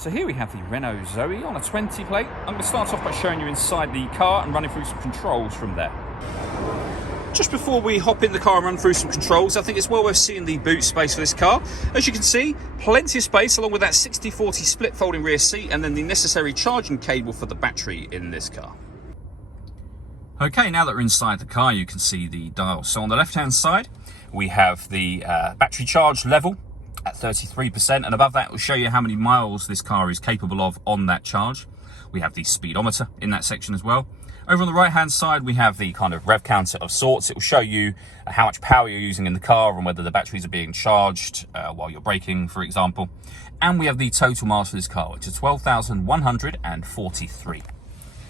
So here we have the Renault Zoe on a 20 plate. I'm going to start off by showing you inside the car and running through some controls from there. Just before we hop in the car and run through some controls, I think it's well worth seeing the boot space for this car. As you can see, plenty of space along with that 60/40 split folding rear seat and then the necessary charging cable for the battery in this car. Okay, now that we're inside the car, you can see the dial. So on the left-hand side, we have the battery charge level at 33%, and above that will show you how many miles this car is capable of on that charge. We have the speedometer in that section as well. Over on the right hand side we have the kind of rev counter of sorts. It will show you how much power you're using in the car and whether the batteries are being charged while you're braking, for example. And we have the total miles for this car, which is 12,143.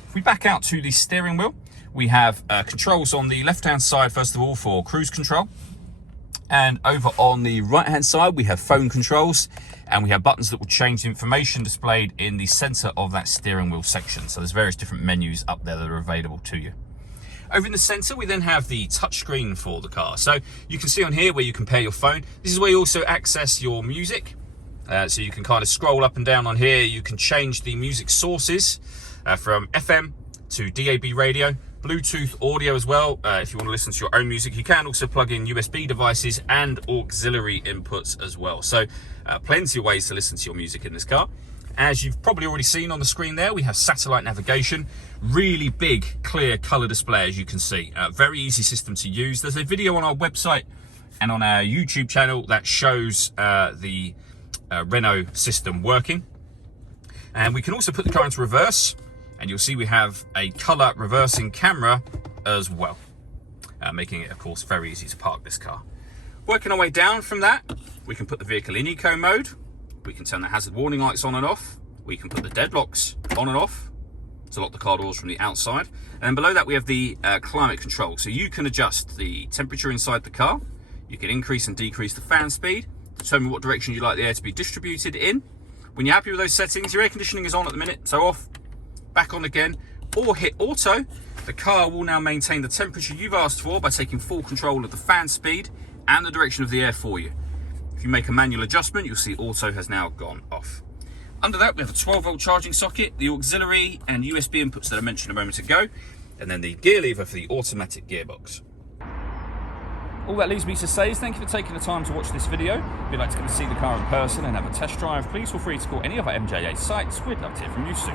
If we back out to the steering wheel, we have controls on the left hand side first of all for cruise control. And over on the right hand side, we have phone controls and we have buttons that will change the information displayed in the center of that steering wheel section. So there's various different menus up there that are available to you. Over in the center, we then have the touchscreen for the car. So you can see on here where you can pair your phone. This is where you also access your music. So you can kind of scroll up and down on here. You can change the music sources from FM to DAB radio. Bluetooth audio as well. If you want to listen to your own music, you can also plug in USB devices and auxiliary inputs as well. So plenty of ways to listen to your music in this car. As you've probably already seen on the screen there, we have satellite navigation, really big clear color display, as you can see. Very easy system to use. There's a video on our website and on our YouTube channel that shows the Renault system working. And we can also put the car into reverse, and you'll see we have a color reversing camera as well, making it, of course, very easy to park this car. Working our way down from that, we can put the vehicle in eco mode. We can turn the hazard warning lights on and off. We can put the deadlocks on and off to lock the car doors from the outside. And then below that, we have the climate control. So you can adjust the temperature inside the car. You can increase and decrease the fan speed, determine what direction you'd like the air to be distributed in. When you're happy with those settings, your air conditioning is on at the minute, so off, back on again, or hit auto. The car will now maintain the temperature you've asked for by taking full control of the fan speed and the direction of the air for you. If you make a manual adjustment, you'll see auto has now gone off. Under that, we have a 12-volt charging socket, the auxiliary and USB inputs that I mentioned a moment ago, and then the gear lever for the automatic gearbox. All that leaves me to say is thank you for taking the time to watch this video. If you'd like to come and see the car in person and have a test drive, please feel free to call any of our MJA sites. We'd love to hear from you soon.